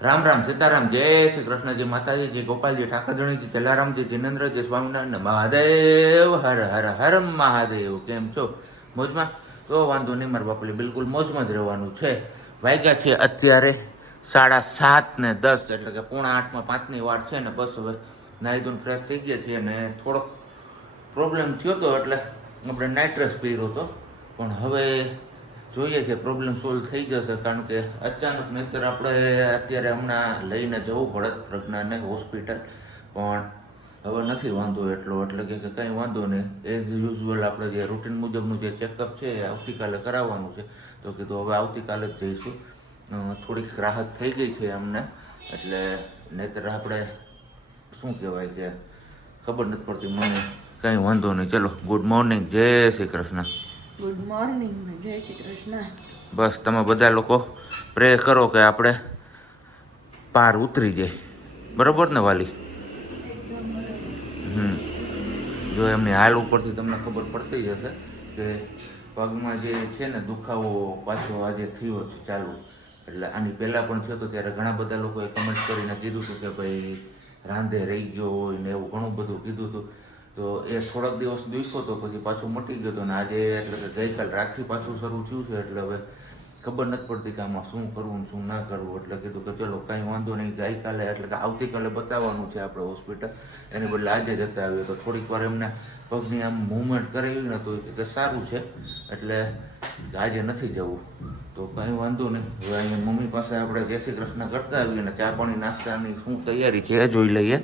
રામ રામ સીતારામ જય શ્રી કૃષ્ણજી માતાજી જય ગોપાલજી ઠાકરધણીજી જલારામજી જિનેન્દ્રજી સ્વામિનારાયણ મહાદેવ હર હર હર મહાદેવ. કેમ છો? મોજમાં? તો વાંધો નહીં મારા બાપલી, બિલકુલ મોજમાં જ રહેવાનું છે. વાગ્યા છે અત્યારે 7:07:10 એટલે કે 7:45 5ની વાર છે ને. બસ હવે નાહી ધોઈને ફ્રેશ થઈ ગયા છીએ અને થોડોક પ્રોબ્લેમ થયો હતો એટલે આપણે નાઇટ ડ્રેસ પહેર્યો હતો, પણ હવે જોઈએ છે પ્રોબ્લેમ સોલ્વ થઈ જશે, કારણ કે અચાનક નહીતર આપણે અત્યારે હમણાં લઈને જવું પડે પ્રજ્ઞાને હોસ્પિટલ, પણ હવે નથી વાંધો એટલો, એટલે કે કંઈ વાંધો નહીં. એઝ યુઝ્યુઅલ આપણે જે રૂટીન મુજબનું જે ચેકઅપ છે એ આવતીકાલે કરાવવાનું છે, તો કીધું હવે આવતીકાલે જ જઈશું. થોડીક રાહત થઈ ગઈ છે અમને, એટલે નહીતર આપણે શું કહેવાય કે ખબર નથી પડતી મને. કંઈ વાંધો નહીં, ચલો ગુડ મોર્નિંગ, જય શ્રી કૃષ્ણ. ગુડ મોર્નિંગ, જય શ્રી કૃષ્ણ. બસ તમે બધા લોકો પ્રે કરો કે આપણે પાર ઉતરી જાય, બરોબર ને વાલી? જો એમની હાલ ઉપરથી તમને ખબર પડતી જ હશે કે પગમાં જે છે ને દુખાવો પાછો આજે થયો છે ચાલુ. એટલે આની પહેલાં પણ થયો હતો ત્યારે ઘણા બધા લોકોએ કમેન્ટ કરીને કીધું હતું કે ભાઈ રાંધે રહી ગયો હોય ને એવું ઘણું બધું કીધું હતું. તો એ થોડાક દિવસ દુખ્યો તો પછી પાછું મટી ગયો હતો ને આજે એટલે કે ગઈકાલ રાતથી પાછું શરૂ થયું છે, એટલે હવે ખબર નથી પડતી કે આમાં શું કરવું શું ના કરવું. એટલે કીધું કે ચલો કાંઈ વાંધો નહીં, ગઈકાલે એટલે કે આવતીકાલે બતાવવાનું છે આપણે હોસ્પિટલ, એની બદલે આજે જતા આવીએ તો થોડીક વાર એમને પગની આમ મૂવમેન્ટ કરાવી ને તો કે સારું છે, એટલે આજે નથી જવું. તો કંઈ વાંધો નહીં, હવે અહીંયા મમ્મી પાસે આપણે જય શ્રી કૃષ્ણ કરતા આવીએ અને ચા પાણી નાસ્તાની શું તૈયારી છે એ જોઈ લઈએ.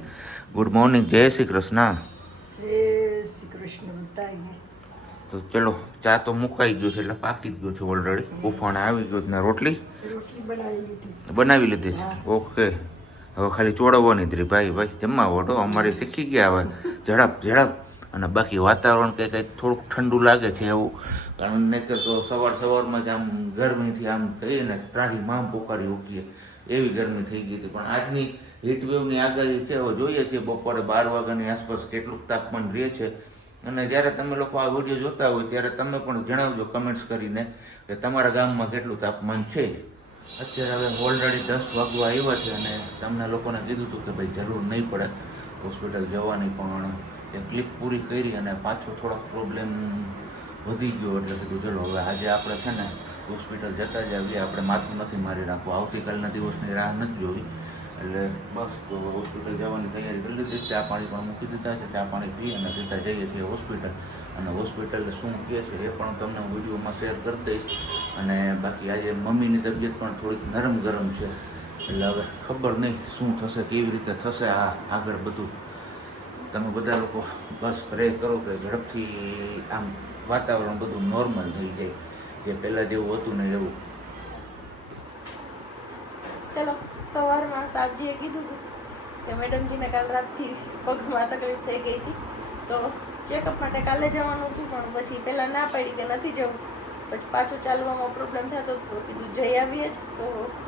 ગુડ મોર્નિંગ, જય શ્રી કૃષ્ણ. જય શ્રી કૃષ્ણ બતાવીને. તો ચલો ચા તો મુકાઈ ગયો છે, એટલે પાકી જ ગયો છે ઓલરેડી. ઉફાણ આવી ગયો ને રોટલી બનાવી લીધી છે. ઓકે, હવે ખાલી ચોળવવાની જ રહી. ભાઈ જમવા ઓઢો, અમારે શીખી ગયા હવે ઝડપ. અને બાકી વાતાવરણ કંઈક થોડુંક ઠંડુ લાગે છે એવું, કારણ નહીંતર તો સવારમાં જ આમ ગરમીથી આમ કહીએ ને ત્રાહી મામ પોકારી ઉકીએ એવી ગરમી થઈ ગઈ હતી. પણ આજની હીટવેવની આગાહી છે, હવે જોઈએ છીએ બપોરે 12 વાગ્યાની આસપાસ કેટલું તાપમાન રહે છે. અને જ્યારે તમે લોકો આ વિડીયો જોતા હોય ત્યારે તમે પણ જણાવજો કમેન્ટ્સ કરીને કે તમારા ગામમાં કેટલું તાપમાન છે. અત્યારે હવે ઓલરેડી 10 વાગવા આવ્યા છે અને તમને લોકોને કીધું હતું કે ભાઈ જરૂર નહીં પડે હોસ્પિટલ જવાની, પણ એ ક્લિપ પૂરી કરી અને પાછો થોડોક પ્રોબ્લેમ વધી ગયો, એટલે કીધું ચલો હવે આજે આપણે છે ને હોસ્પિટલ જતા જ આવીએ. આપણે માથું નથી મારી રાખવું, આવતીકાલના દિવસની રાહ નથી જોવી. એટલે બસ તો હોસ્પિટલ જવાની તૈયારી કરી લીધી. ચા પાણી પણ મૂકી દીધા છે, ચા પાણી પી અને સીધા જઈએ છીએ હોસ્પિટલ. અને હોસ્પિટલ શું કહે છે એ પણ તમને વિડીયોમાં શેર કરી દઈશ. અને બાકી આજે મમ્મીની તબિયત પણ થોડીક નરમ ગરમ છે, એટલે હવે ખબર નહીં શું થશે, કેવી રીતે થશે આ આગળ બધું. તમે બધા લોકો બસ પ્રે કરો કે ઝડપથી આમ વાતાવરણ બધું નોર્મલ થઈ જાય, જે પહેલાં જેવું હતું ને એવું. ચલો, સવારમાં સાબજીએ કીધું હતું કે મેડમજીને કાલ રાતથી પગમાં તકલીફ થઈ ગઈ હતી, તો ચેકઅપ માટે કાલે જવાનું હતું, પણ પછી પહેલાં ના પાડી કે નથી જવું. પછી પાછું ચાલવામાં પ્રોબ્લેમ થતો હતો, કીધું જઈ આવીએ જ. તો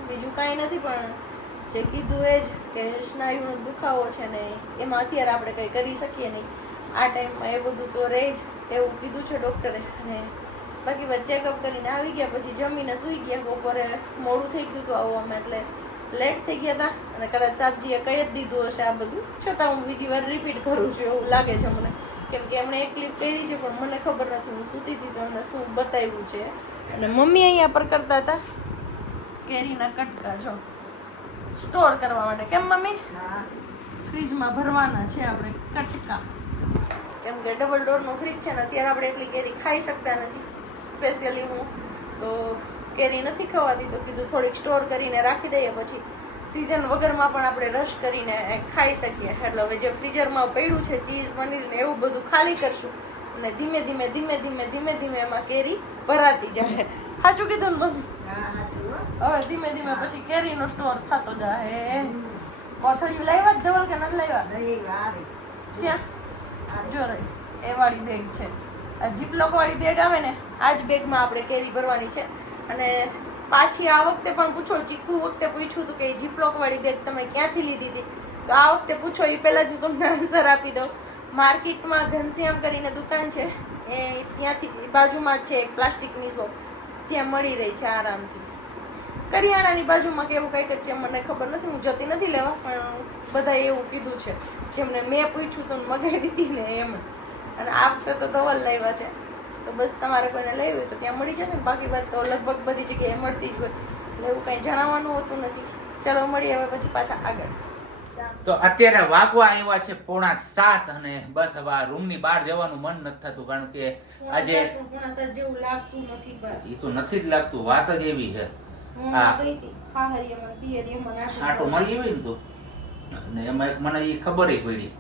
બીજું કાંઈ નથી, પણ જે કીધું એ જ કે સ્નાયુનો દુખાવો છે ને એમાં અત્યારે આપણે કંઈ કરી શકીએ નહીં, આ ટાઈમમાં એ બધું તો રહે જ, એવું કીધું છે ડૉક્ટરે. અને બાકી બસ ચેકઅપ કરીને આવી ગયા, પછી જમીને સૂઈ ગયા. બપોરે મોડું થઈ ગયું હતું આવવામાં, એટલે લેટ થઈ ગયા હતા. અને કદાચ સાબજીએ કહી જ દીધું હશે આ બધું, છતાં હું બીજી વાર રિપીટ કરું છું એવું લાગે છે મને, કેમ કે એમણે એક ક્લિપ કરી છે પણ મને ખબર નથી, હું સૂતી હતી તો એમને શું બતાવ્યું છે. અને મમ્મી અહીંયા પર કરતા હતા કેરીના કટકા, જો સ્ટોર કરવા માટે. કેમ મમ્મી? ફ્રીજમાં ભરવાના છે આપણે કટકા, કેમ કે ડબલ ડોરનું ફ્રીજ છે ને, અત્યારે આપણે એટલી કેરી ખાઈ શકતા નથી. સ્પેશિયલી હું તો કેરી નથી ખવાતી, તો કીધું થોડીક સ્ટોર કરીને રાખી દઈએ, પછી સિઝન વગરમાં પણ આપણે રશ કરીને ખાઈ શકીએ. એટલે હવે જે ફ્રીઝરમાં પડ્યું છે ચીઝ પનીર ને એવું બધું ખાલી કરશું અને ધીમે ધીમે એમાં કેરી ભરાતી જાય. સાચું કીધું ને મમ્મી? હવે ધીમે ધીમે પછી કેરીનો સ્ટોર થતો જાય. કોથળી લાવ્યા જ ધવલ કે નથી લાવ્યા? ક્યાં? જો રહી એ વાળી બેગ છે, આ જીપલોક વાળી બેગ આવે ને, આ જ બેગમાં આપણે કેરી ભરવાની છે. અને પાછી આ વખતે પણ પૂછો, ચીકુ વખતે પૂછ્યું હતું કે જીપલોક વાળી બેગ તમે ક્યાંથી લીધી હતી, તો આ વખતે પૂછો એ પહેલાં જ હું તમને આન્સર આપી દઉં. માર્કેટમાં ઘનશ્યામ કરીને દુકાન છે, એ ત્યાંથી બાજુમાં જ છે એક પ્લાસ્ટિકની શોપ, ત્યાં મળી રહી છે આરામથી. કરિયાણાની બાજુમાં કે એવું કંઈક જ છે, મને ખબર નથી, હું જતી નથી લેવા, પણ બધાએ એવું કીધું છે જેમને મેં પૂછ્યું તો મગાવી હતી ને એમ. અને આ વખતે તો ધવલ લાવ્યા છે, તો બસ તમારે કોઈને લેવી હોય તો ત્યાં મળી જશે ને, બાકી વાત તો લગભગ બધી જગ્યાએ મળતી જ હોય, એટલે એવું કંઈ જણાવવાનું હોતું નથી. ચલો મળીએ હવે પછી પાછા આગળ. તો અત્યારે વાગવા આવ્યા છે 6:45 અને બસ હવે આ રૂમની બહાર જવાનું મન નથી થતું, કારણ કે આજે જેવું લાગતું નથી બહાર. એ તો નથી જ લાગતું, વાત જ એવી છે. આટો મળી એવી ને તું, અને એમાં એક મને એ ખબર પડી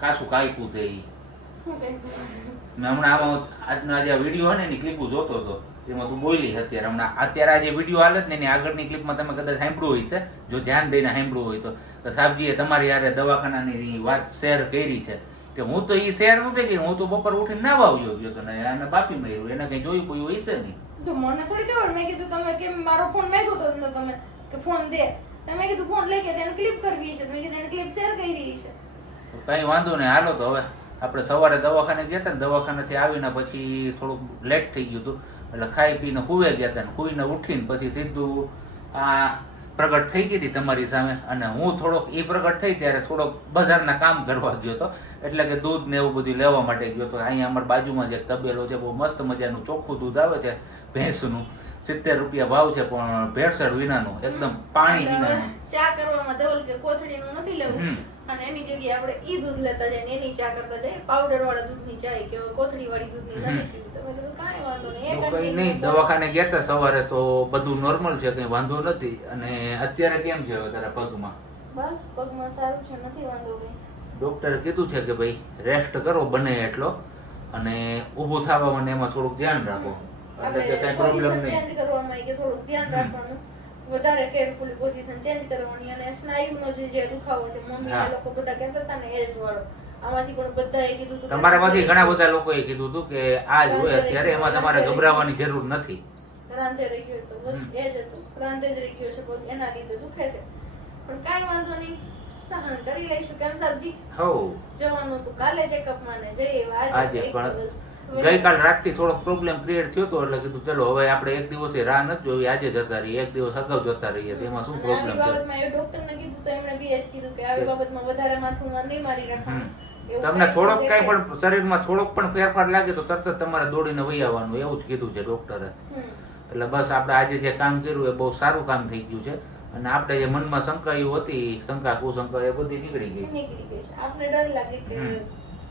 કાશું કાયકું તે ઈ. મેં હમણાં આમાં આજના જે વિડીયો હોય ને એની ક્લિપો જોતો હતો, એમાં તું બોલી અત્યારે હમણાં અત્યારે આ જે વિડીયો હાલે ને એની આગળની ક્લિપમાં તમે કદાચ સાંભળ્યું હોય છે, જો ધ્યાન દઈને સાંભળ્યું હોય તો સાહેબજીએ તમારી યારે દવાખાનાની વાત શેર કરી છે કે હું તો એ શેર નહોતી કરી, હું તો બપોર ઉઠીને નાવા આવ્યો ગયો હતો ને આને બાપી માર્યું, એને કઈ જોયું કોઈ હોય છે નહીં. તો મને થોડી ખબર, મેં કીધું તમે કેમ મારો ફોન માંગ્યો તો તમે કે ફોન દે, તમે કીધું ફોન લઈ ગયા તેને ક્લિપ કરવી છે, મેં કીધું એને ક્લિપ શેર કરી છે. કઈ વાંધો નહીં, હાલો તો હવે આપણે સવારે દવાખાને ગયા હતા ને, દવાખાનેથી આવીને પછી થોડુંક લેટ થઈ ગયું હતું, એટલે ખાઈ પીને હુવે ગયા હતા ને હુઈને ઉઠીને પછી સીધું આ પ્રગટ થઈ ગઈ હતી તમારી સામે, અને હું થોડોક એ પ્રગટ થઈ ત્યારે થોડોક બજારના કામ કરવા ગયો હતો, એટલે કે દૂધ ને એવું બધું લેવા માટે ગયો હતો. અહીંયા અમારા બાજુમાં જે તબેલો છે, બહુ મસ્ત મજાનું ચોખ્ખું દૂધ આવે છે ભેંસનું, 70 રૂપિયા ભાવ છે, પણ ભેળસેળ વિનાનું, એકદમ પાણી વિનાનું. ચા કરવામાં ધવલ કે કોથળીનું નથી લેવું, અને એની જગ્યાએ આપણે ઈ દૂધ લેતા જાય ને એની ચા કરતા જાય, પાવડર વાળા દૂધની ચા કે કોથળી વાળી દૂધની નથી પીવી. તો મેં કીધું કાંઈ વાંધો નહીં, કઈ નહીં, દવાખાને ગયા હતા સવારે તો બધું નોર્મલ છે, કઈ વાંધો નથી. અને અત્યારે કેમ છે હવે તારા પગમાં? બસ પગમાં સારું છે, નથી વાંધો કઈ. ડોક્ટરે કીધું છે કે ભાઈ રેસ્ટ કરો બને એટલો, અને ઊભું થવામાં ને એમાં થોડુંક ધ્યાન રાખો, એટલે કે કઈ પ્રોબ્લેમ નહીં. ચેન્જ કરવામાં કે થોડુંક ધ્યાન રાખવાનું, વધારે કેરફુલી પોઝિશન ચેન્જ કરવાની, અને સ્નાયુનો જે દુખાવો છે મમ્મી લોકો બધા કહેતા હતા ને એજ વાળો, આમાંથી પણ બધાએ કીધું હતું, તમારામાંથી ઘણા બધા લોકોએ કીધું હતું કે આ જ હોય અત્યારે, એમાં તમારે ગભરાવાની જરૂર નથી. રાંધે રહી ગયો તો બસ એ જ હતું, રાંધે જ રહી ગયો છે પગ, એના લીધે દુખે છે, પણ કાંઈ વાંધો નહીં, સહન કરી લઈશું. કેમ સાબજી? હો જવાનું તો કાલે ચેકઅપમાં ને જઈએ આજે પણ ગઈકાલ રાતથી થોડોક પ્રોબ્લેમ ક્રિએટ થયો હતો, એટલે કીધું ચલો હવે આપણે એક દિવસે રાહ નથી જોઈ, આજે જતા રહીએ, એક દિવસ અગાઉ જતા રહીએ, તેમાં શું પ્રોબ્લેમ છે. બાબતમાં એ ડોક્ટરને કીધું તો એમણે બી જ કીધું કે આવી બાબતમાં વધારે માથું નહીં મારી રાખવાનું. તમને થોડોક કઈ પણ શરીરમાં થોડોક પણ ફેરફાર લાગે તો તરત જ તમારે દોડીને વહી આવવાનું, એવું જ કીધું છે ડોક્ટરે. એટલે બસ આપણે આજે જે કામ કર્યું એ બહુ સારું કામ થઈ ગયું છે, અને આપણે જે મનમાં શંકાઓ હતી, શંકા કુશંકા એ બધી નીકળી ગઈ છે. આપણે ડર લાગે કે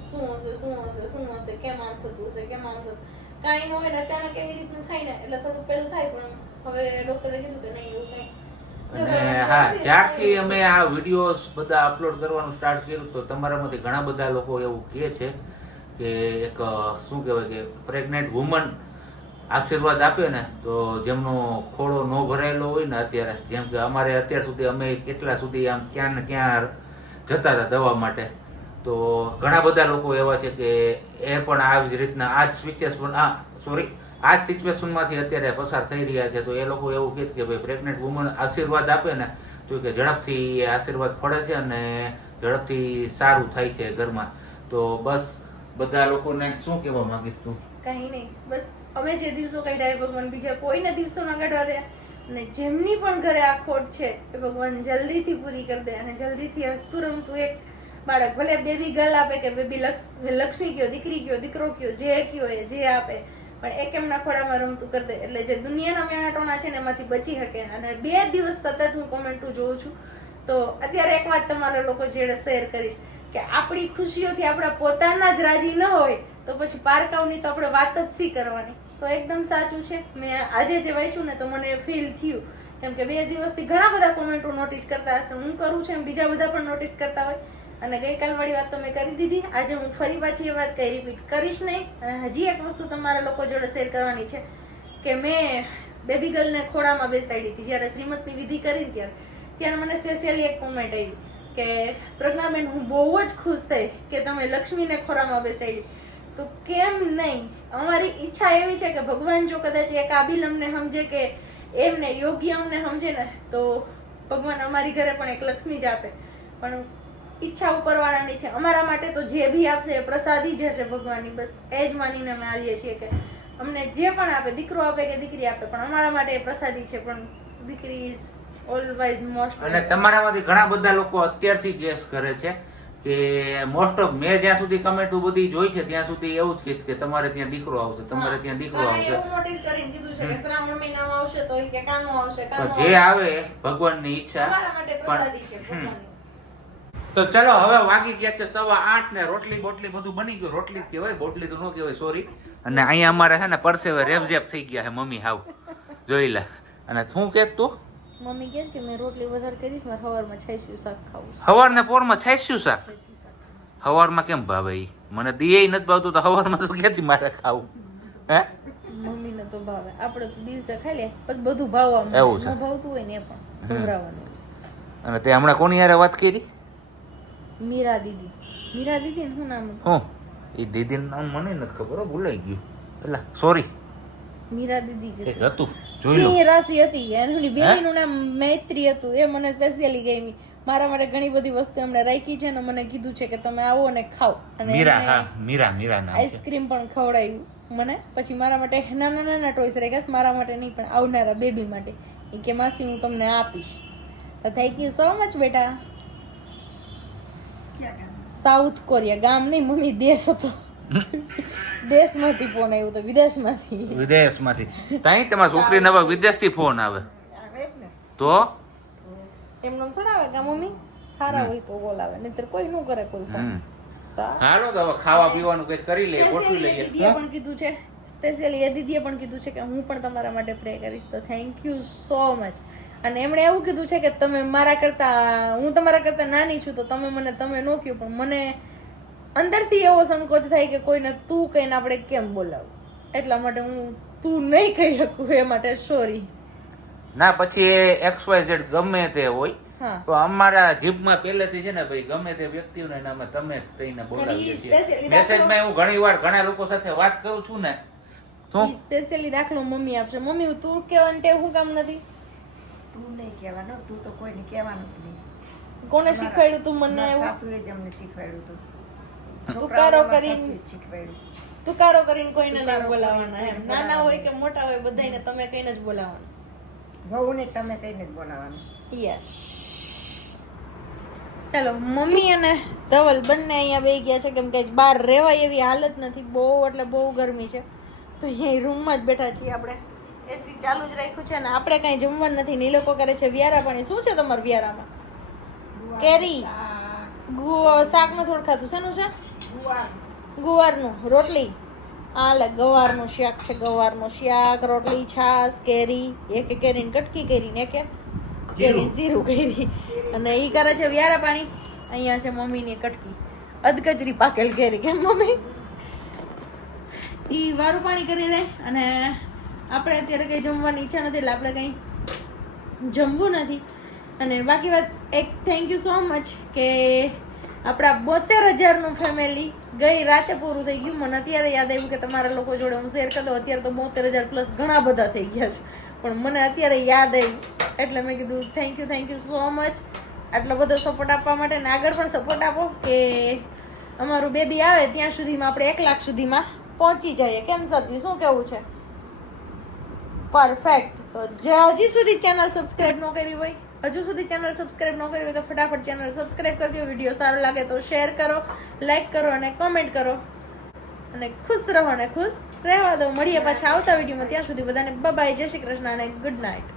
શું હશે શું હશે શું હશે, કેમ આમ થતું હશે, કેમ આમ થતું, કાંઈ ન હોય ને અચાનક એવી રીતનું થાય ને એટલે થોડુંક પેલું થાય, પણ હવે ડોક્ટરે કીધું કે નહીં એવું કંઈ. અને હા, જ્યારથી અમે આ વિડીયોઝ બધા અપલોડ કરવાનું સ્ટાર્ટ કર્યું તો તમારામાંથી ઘણા બધા લોકો એવું કહે છે કે એક શું કહેવાય કે પ્રેગ્નેન્ટ વુમન આશીર્વાદ આપે ને તો જેમનો ખોળો ન ભરાયેલો હોય ને અત્યારે, જેમ કે અમારે અત્યાર સુધી અમે કેટલા સુધી આમ ક્યાં ને ક્યાં જતા હતા દવા માટે, તો ઘણા બધા લોકો એવા છે કે એ પણ આવી જ રીતના આ જ સિચ્યુએશનમાંથી અત્યારે પસાર થઈ રહ્યા છે. તો એ લોકો એવું કહે કે ભાઈ પ્રેગ્નેન્ટ વુમન આશીર્વાદ આપે ને તો કે ઝડપથી એ આશીર્વાદ પડે છે અને ઝડપથી સારું થાય છે ઘરમાં. તો બસ બધા લોકોને શું કહેવા માંગીશ તું? કંઈ નહીં, બસ અમે જે દિવસો કાઢ્યા ભગવાન બીજા કોઈને દિવસો ના કાઢવા દે, અને જેમની પણ ઘરે આ ખોટ છે એ ભગવાન જલ્દીથી પૂરી કરી દે, અને જલ્દીથી હસતું રમતું એક બાળક, ભલે બેબી ગર્લ આપે કે બેબી લક્ષ્મી કયો, દીકરી કયો, દીકરો કયો, જે કયો એ જે આપે, પણ એક એમના ખોળામાં રમતું કરી દે, એટલે જે દુનિયાના મેણાટોણા છે ને એમાંથી બચી શકે. અને 2 દિવસ સતત હું કોમેન્ટો જોઉં છું, તો અત્યારે એક વાત તમારા લોકો જોડે શેર કરીશ કે આપણી ખુશીઓથી આપણા પોતાના જ રાજી ન હોય તો પછી પારકાઓની તો આપણે વાત જ શી કરવાની. તો એકદમ સાચું છે, મેં આજે જે વાંચ્યું ને તો મને ફીલ થયું, કેમ કે 2 દિવસથી ઘણા બધા કોમેન્ટો નોટિસ કરતા હશે, હું કરું છું એમ બીજા બધા પણ નોટિસ કરતા હોય, અને ગઈકાલ વાળી વાત તો મેં કરી દીધી, આજે હું ફરી પાછી એ વાત કઈ રિપીટ કરીશ નહીં. અને હજી એક વસ્તુ તમારા લોકો જોડે શેર કરવાની છે કે મેં બેબી ગર્લને ખોળામાં બેસાડી હતી જ્યારે શ્રીમતની વિધિ કરી ત્યારે મને સ્પેશિયલી એક કોમેન્ટ આવી કે પ્રજ્ઞાબેન હું બહુ જ ખુશ થઈ કે તમે લક્ષ્મીને ખોળામાં બેસાડી. તો કેમ નહીં, અમારી ઈચ્છા એવી છે કે ભગવાન જો કદાચ એ કાબિલ અમને સમજે કે એમને યોગ્ય અમને સમજે ને તો ભગવાન અમારી ઘરે પણ એક લક્ષ્મી જ આપે. પણ ઈચ્છા ઉપરવાળાની છે, અમારા માટે તો જે બી આપશે એ પ્રસાદી જ હશે ભગવાનની, બસ એ જ માનીને અમે આવીએ છીએ કે અમને જે પણ આપે, દીકરો આપે કે દીકરી આપે, પણ અમારા માટે એ પ્રસાદી છે. પણ દીકરી ઇઝ ઓલવેઝ મોસ્ટ. અને તમારામાંથી ઘણા બધા લોકો અત્યારથી ગેસ કરે છે કે મોસ્ટ ઓફ મેં જ્યાં સુધી કમેન્ટો બધી જોઈ છે ત્યાં સુધી એવું જ કીધું કે તમારે ત્યાં દીકરો આવશે, તમારે ત્યાં દીકરો આવશે. એવું નોટિસ કરીને કીધું છે કે શ્રાવણ મહિનામાં આવશે તો કે કાનો આવશે, કાનો તો જે આવે ભગવાનની ઈચ્છા. અમારા માટે પ્રસાદી છે ભગવાનની. તો ચલો હવે વાગી ગયા છે 8:15 ને રોટલી બોટલી બધું બની ગયું. રોટલી જ કહેવાય, બોટલી તો ન કહેવાય, સોરી. અને અહીંયા અમારે છે ને પરસેવે રેબઝેબ થઈ ગયા છે મમ્મી હાવ જોઈ લે. અને શું કે તું મમ્મી કહે છે કે મેં રોટલી વધારે કરીશ, મારે સવારમાં છાસ્યું શાક ખાવું છે. સવારને પોરમાં છાસ્યું શાક? છાસ્યું શાક ખાવું સવારમાં કેમ ભાવે ઈ? મને દીએ નથી ભાવતું તો સવારમાં તો ક્યાંથી મારે ખાવું? હે છે. મમ્મીને તો ભાવે, આપણે તો દિવસે ખાઈ લે પછી બધું ભાવવા માંડે. એવું છે. ન ભાવતું હોય ને એ પણ ખવડાવવાનું. અને તે હમણાં કોની યારે વાત કરી? મીરા દીદી. મીરા દીદી ને શું નામ હતું? હું એ દીદીનું નામ મને નથી ખબર હો, ભૂલાઈ ગયું. એલા સોરી, મીરા દીદી જ એક હતી. હતું જોઈ લો. સિંહ રાશિ હતી એની બેબીનું નામ મૈત્રી હતું. એ મને સ્પેશિયલી ગમી. મારા માટે ઘણી બધી વસ્તુ એમણે રાખી છે અને મને કીધું છે કે તમે આવો અને ખાઓ. અને મીરા, હા મીરા નામ છે. આઈસ્ક્રીમ પણ ખવડાવ્યું મને. પછી મારા માટે નાના નાના ટોયસ રાખ્યા છે, મારા માટે નહીં પણ આવનારા બેબી માટે. એ કે માસી હું તમને આપીશ. તો થેન્ક યુ સો મચ બેટા. સાઉથ કોરિયા, ગામ નહીં મમ્મી, દેશ હતો. દેશમાંથી ફોન આવ્યો તો, વિદેશમાંથી. તાઈ તમારી છોકરીને હવે વિદેશથી ફોન આવે તો એમનો થોડા આવે ગા મમ્મી, સારા હોય તો બોલાવે, નહીતર કોઈ નું કરે કોઈ ફોન. હાલો તો હવે ખાવા પીવાનું કઈ કરી લઈએ, ગોઠવી લઈએ. દીદીએ પણ કીધું છે, સ્પેશિયલી એ દીદીએ પણ કીધું છે કે હું પણ તમારા માટે પ્રે કરીશ. તો થેન્ક યુ સો મચ. અને એમણે એવું કીધું છે કે તમે મારા કરતા, હું તમારા કરતા નાની છું તો તમે મને તમે નો કહ્યું, પણ મને અંદરથી એવો સંકોચ થાય કે કોઈને તું કહીને આપણે કેમ બોલાવું, એટલા માટે હું તું નહીં કહી શકું, એ માટે સોરી. ના પછી XYZ ગમે તે હોય હા તો અમારા જીભમાં પહેલેથી છે ને ભાઈ ગમે તે વ્યક્તિઓને અમે તમે કહીને બોલાવીએ છીએ. મેસેજમાં હું ઘણી વાર ઘણા લોકો સાથે વાત કરું છું ને, શું સ્પેશિયલી દાખલો મમ્મી આપશે. મમ્મી તું કહેવાનું ટેવ હું કામ નથી? તું નહીં કહેવાનું, તું તો કોઈને કહેવાનું જ નહીં. કોને શીખવાડ્યું તું મને? મારા એવું સાસુએ જ અમને શીખવાડ્યું હતું. તુકારો છોકરાઓને મારા કરીને સાસુએ જ શીખવાડ્યું. તુકારો કરીને કોઈને નહીં તુકારો બોલાવાના એમ. કરીને નાના હોય કે મોટા હોય બધાને તમે કહીને જ બોલાવાના. વહુને તમે કહીને જ બોલાવાનું. યસ. ચાલો મમ્મી અને ધવલ બંને અહીંયા બેસી ગયા છે, કેમ કે બહાર રહેવાય એવી હાલત નથી, બહુ એટલે બહુ ગરમી છે. તો અહીંયા રૂમમાં જ બેઠા છીએ આપણે. એસી ચાલુ જ રાખ્યું છે અને આપણે કાંઈ જમવાનું નથી. ને ઈ લોકો કરે છે વ્યારા પાણી. શું છે તમારા વ્યારામાં? કેરી. શાક નું થોડું ખાતું. શેનું છે? ગુવારનું. રોટલી. આ લે ગવારનું શાક છે, ગવારનું શાક, રોટલી, છાશ, કેરી. એક કેરીની કટકી કરી ને કે કેરી જીરું કરી. અને ઈ કરે છે વ્યારા પાણી. અહીંયા છે મમ્મીની કટકી, અધકચરી પાકેલ કેરી. કેમ મમ્મી? ઈ વારું પાણી કરી લે. અને આપણે અત્યારે કઈ જમવાની ઈચ્છા નથી એટલે આપણે કઈ જમવું નથી. અને બાકી વાત એક થેન્ક યુ સો મચ કે આપણા 72,000 ફેમિલી ગઈ રાતે પૂરું થઈ ગયું. મને અત્યારે યાદ આવ્યું કે તમારા લોકો જોડે હું શેર કરી દઉં. અત્યારે તો 72,000 પ્લસ ઘણા બધા થઈ ગયા છે, પણ મને અત્યારે યાદ આવ્યું એટલે મેં કીધું થેન્ક યુ સો મચ આટલો બધો સપોર્ટ આપવા માટે. અને આગળ પણ સપોર્ટ આપો કે અમારું બેબી આવે ત્યાં સુધીમાં આપણે 1 લાખ સુધીમાં પહોંચી જઈએ. કેમ સબ્જી, શું કેવું છે? પરફેક્ટ. તો જે હજી સુધી ચેનલ સબસ્ક્રાઇબ ન કરી હોય, હજુ સુધી ચેનલ સબસ્ક્રાઇબ ન કરી હોય તો ફટાફટ ચેનલ સબસ્ક્રાઇબ કરી દો. વિડીયો સારો લાગે તો શેર કરો, લાઈક કરો અને કોમેન્ટ કરો. અને ખુશ રહો અને ખુશ રહેવા દો. મળીએ પાછા આવતા વિડીયોમાં. ત્યાં સુધી બધાને બાય, જય શ્રી કૃષ્ણ અને ગુડ નાઇટ.